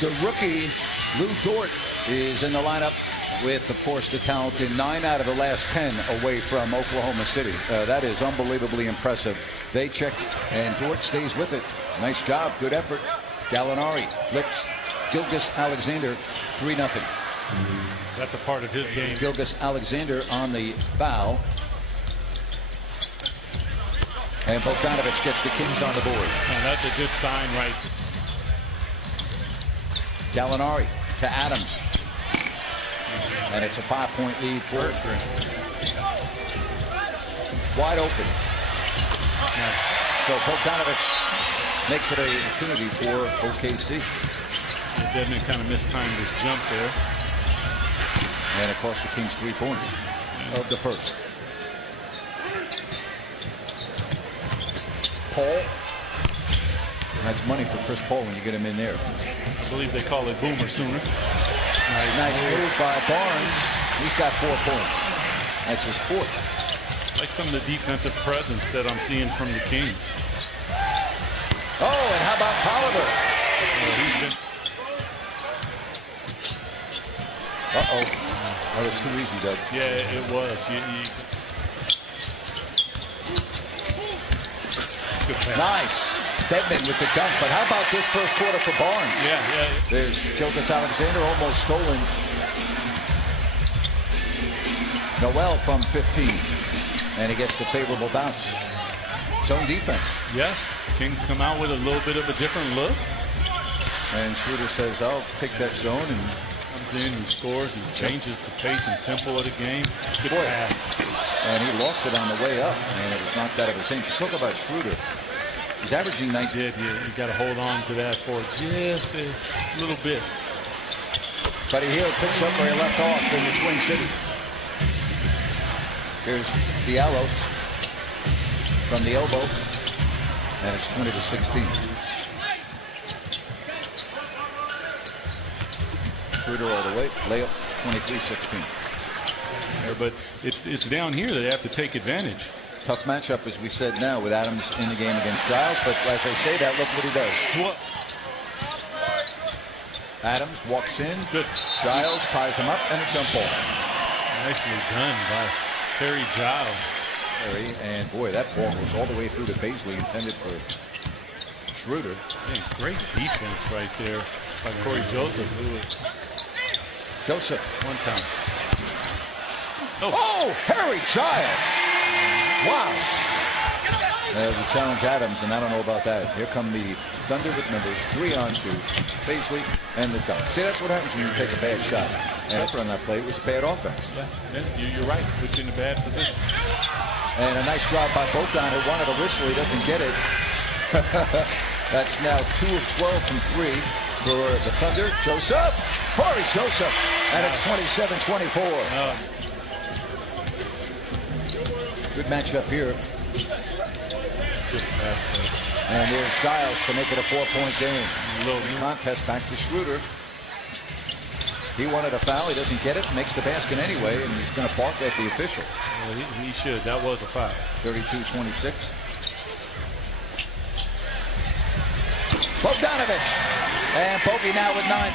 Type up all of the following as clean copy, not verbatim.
The rookie, Lou Dort, is in the lineup with, of course, the talent in 9 out of the last 10 away from Oklahoma City. That is unbelievably impressive. They check, and Dort stays with it. Nice job. Good effort. Gallinari flips Gilgeous Alexander 3-0. That's a part of his game. Gilgeous Alexander on the foul. And Bogdanovic gets the Kings on the board. Oh, that's a good sign, right? Gallinari to Adams. And it's a 5-point lead for Bertrand. Wide open. Nice. So Bogdanovic makes it an opportunity for OKC. Dedmon kind of mistimed his jump there. And it cost the Kings 3 points of the first. Paul. That's money for Chris Paul when you get him in there. I believe they call it Boomer Sooner. Nice move by Barnes. He's got 4 points. That's his 4th. Like some of the defensive presence that I'm seeing from the Kings. Oh, and how about Tolliver? He's been... Uh-oh. That was too easy, Doug. Yeah, it was. Good pass. Nice. Dedmon with the dunk, but how about this first quarter for Barnes? Yeah. There's Gilgeous Alexander almost stolen. Noel from 15, and he gets the favorable bounce. Zone defense. Yes, Kings come out with a little bit of a different look. And Schroeder says, I'll take that zone, and comes in and scores and changes the pace and tempo of the game. Good boy, pass. and he lost it on the way up, and it was knocked out of his hands. You talk about Schroeder. He's averaging 19. You got to hold on to that for just a little bit. Buddy Hield picks up where he left off in the Twin Cities. Here's Diallo from the elbow, and it's 20-16. Schroeder all the way, layup, 23-16. But it's down here that they have to take advantage. Tough matchup, as we said now, with Adams in the game against Giles. But as I say that, look what he does. Adams walks in. Good. Giles ties him up, and a jump ball. Nicely done by Terry Giles. And boy, that ball goes all the way through to Paisley, intended for Schroeder. Man, great defense right there by Corey Joseph. Joseph. One time. Oh, Harry Giles. Wow. We challenge Adams, and I don't know about that. Here come the Thunder with numbers. 3-on-2. Paisley and the dunk. See, that's what happens when you take a bad shot. And on that play, it was a bad offense. Yeah, you're right. Puts you in a bad position. And a nice job by Bogdan, who wanted a whistle. He doesn't get it. That's now 2 of 12 from 3 for the Thunder. Joseph. Corey Joseph. And it's 27-24. Good matchup here. And there's Giles to make it a 4-point game. A little contest back to Schroeder. He wanted a foul. He doesn't get it. Makes the basket anyway, and he's going to bark at the official. Well, he should. That was a foul. 32-26. Bogdanovic. And Bogey now with 9.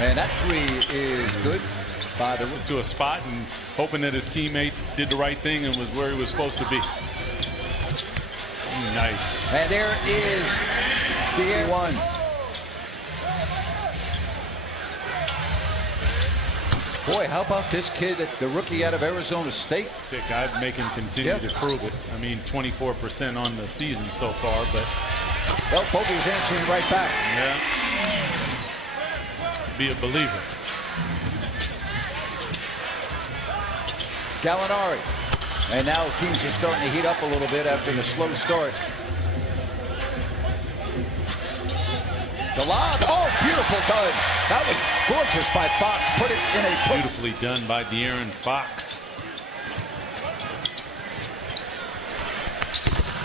And that 3 is good. By the to a spot and hoping that his teammate did the right thing and was where he was supposed to be. Nice. And there is the 1. Boy, how about this kid, the rookie out of Arizona State? I'd make him continue to prove it. I mean, 24% on the season so far, but... Well, Bogey's answering right back. Yeah. Be a believer. Gallinari. And now teams are starting to heat up a little bit after the slow start. The lob. Oh, beautiful done. That was gorgeous by Fox. Put it in a... Beautifully done by De'Aaron Fox.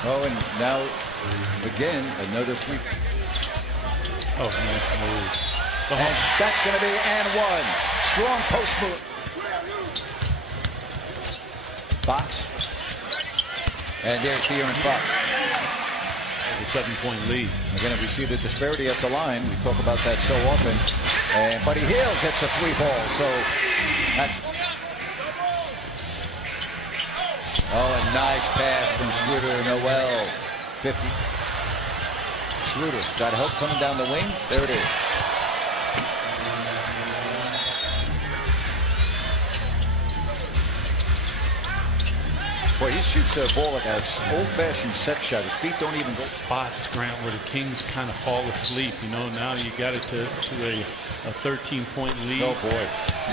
Oh, and now, again, another 3. Oh, nice move. And that's going to be and 1. Strong post move. Fox. And there's De'Aaron Fox. a 7-point lead. Again, we see the disparity at the line. We talk about that so often. And Buddy Hield gets a 3 ball. So, a nice pass from Schroeder. Noel, 50. Schroeder got help coming down the wing. There it is. Boy, he shoots a ball like an old-fashioned set shot. His feet don't even go. Spots, Grant, where the Kings kind of fall asleep. You know, now you got it to a 13-point lead. Oh, boy.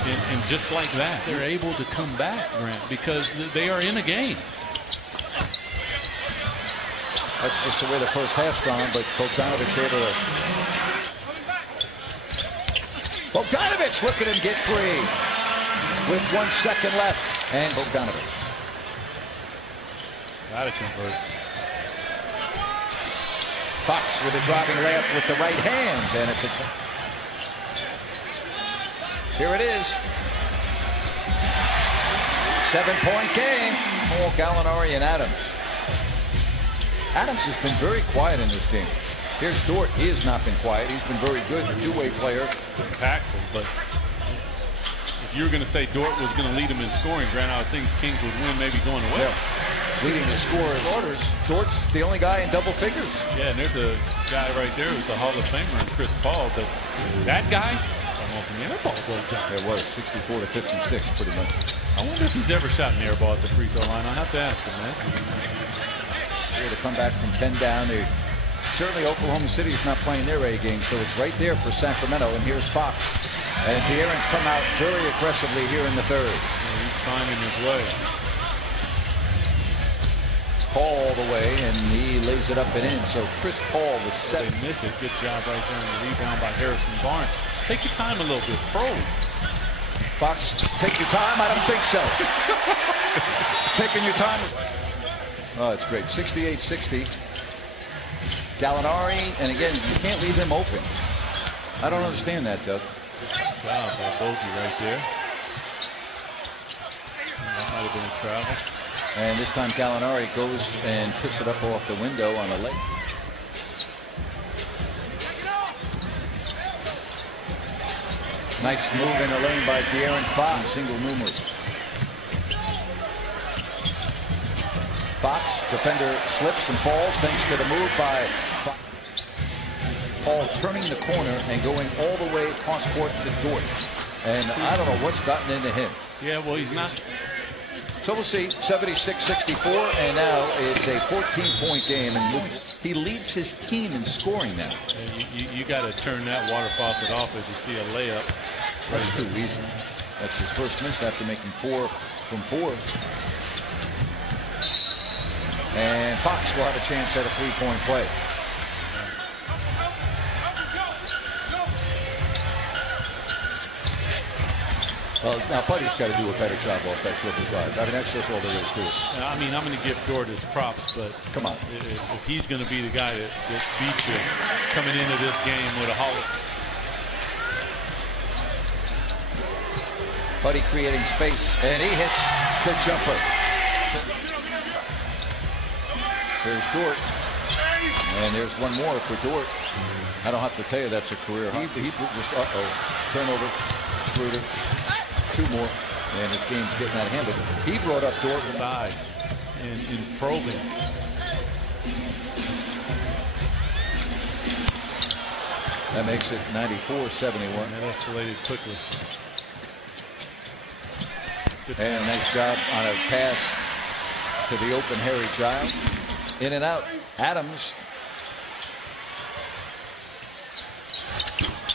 And just like that, they're able to come back, Grant, because they are in a game. That's just the way the first half's gone, but Bogdanovich able to... Bogdanovich, look at him get free with 1 second left. And Bogdanovich. Got to convert. Fox with a driving layup with the right hand, and it's a... Here it is. 7-point game. Oh, Gallinari and Adams. Adams has been very quiet in this game. Here's Dort. He has not been quiet. He's been very good, the two-way player. Impactful, but if you were going to say Dort was going to lead him in scoring, Grant, I would think Kings would win maybe going away. Yeah. Leading the scorers orders. Dort's the only guy in double figures. Yeah, and there's a guy right there who's a Hall of Famer, Chris Paul, but that guy, almost an air ball goes down. It was 64 to 56, pretty much. I wonder if he's ever shot an air ball at the free throw line. I'll have to ask him, man. Here to come back from 10 down. Certainly Oklahoma City is not playing their A game, so it's right there for Sacramento. And here's Fox. And De'Aaron's come out very aggressively here in the third. Yeah, he's finding his way. Paul all the way, and he lays it up and in. So Chris Paul was set. They miss it. Good job right there on the rebound by Harrison Barnes. Take your time a little bit. Probe. Fox, take your time? I don't think so. Taking your time. Oh, it's great. 68-60. Gallinari, and again, you can't leave him open. I don't understand that, Doug. Good job by Bogey right there. That might have been a travel. And this time Gallinari goes and puts it up off the window on a leg. Nice move in the lane by De'Aaron Fox. Single numerous. Fox, defender slips and falls thanks to the move by Fox. Paul turning the corner and going all the way across court to Dort. And I don't know what's gotten into him. Yeah, well, he's not. So we'll see. 76-64, and now it's a 14-point game, and he leads his team in scoring now. You got to turn that water faucet off as you see a layup. That's too easy. That's his first miss after making 4 from 4. And Fox will have a chance at a 3-point play. Well, now Buddy's got to do a better job off that triple drive. I mean, that's just all there is to it. I mean, I'm going to give Dort his props, but come on, if he's going to be the guy that beats you coming into this game with a holiday. Buddy creating space, and he hits the jumper. There's Dort, and there's one more for Dort. I don't have to tell you that's a career. He just turnover, Schroeder. 2 more, and this game's getting out of hand. But he brought up Dort side in probing. That makes it 94-71. That escalated quickly. And a nice job on a pass to the open Harry Giles. In and out. Adams.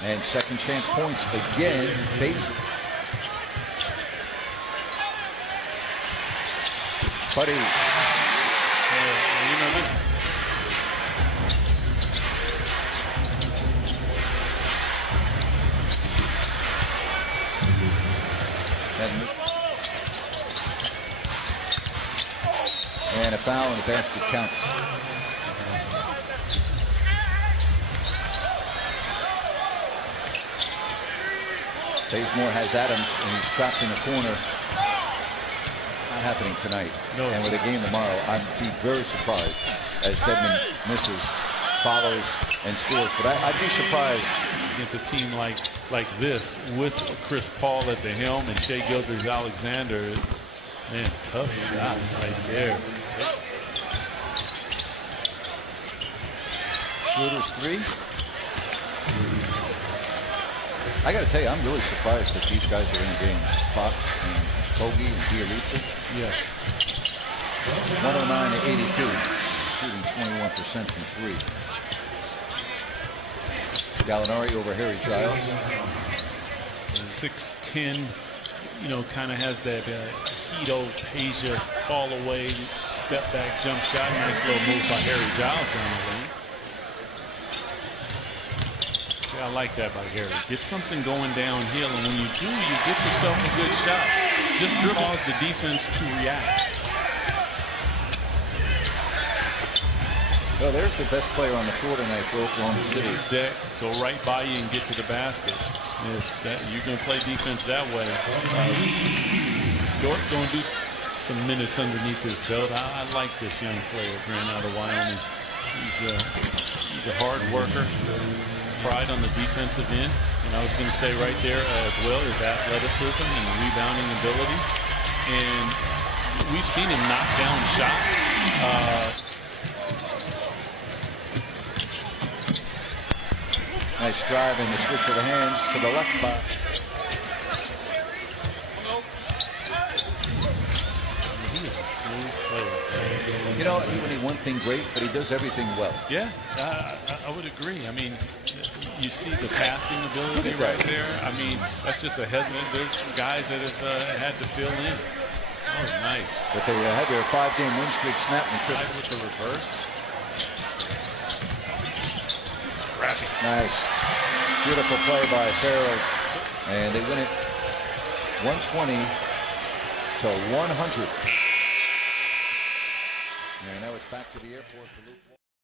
And second chance points again. Bates. Buddy. You know this. And a foul, and the basket counts. Bazemore has Adams, and he's trapped in the corner. Not happening tonight. No. And with a game tomorrow, I'd be very surprised as Dedmon misses, follows, and scores. But I'd be surprised against a team like this with Chris Paul at the helm and Shai Gilgeous-Alexander. Man, tough shot right there. Schroeder's three. I got to tell you, I'm really surprised that these guys are in the game. Fox and Bogey and Bielitsa. Yes. 109 to 82, shooting 21% from three. Gallinari over Harry Giles. 6'10", you know, kind of has that Hito, Asia, fall away, step back, jump shot. Nice little move by Harry Giles down the lane. See, I like that by Harry. Get something going downhill, and when you do, you get yourself a good shot. Just cause the defense to react. Well, there's the best player on the floor tonight for Oklahoma City. Deck, go right by you and get to the basket. If you're going to play defense that way, Dort going to do some minutes underneath his belt. I like this young player, Grant, out of Wyoming. He's a hard worker, pride on the defensive end. And I was going to say right there as well is athleticism and rebounding ability. And we've seen him knock down shots. Nice drive and the switch of the hands to the left back. You know, he only one thing great, but he does everything well. Yeah, I would agree. I mean, you see the passing ability right there. I mean, that's just a hesitant. There's guys that have had to fill in. Oh, nice. But they had their 5-game win streak snapped and Right with the reverse. nice. Beautiful play by Farrell. And they win it 120 to 100. And now it's back to the airport for Luke.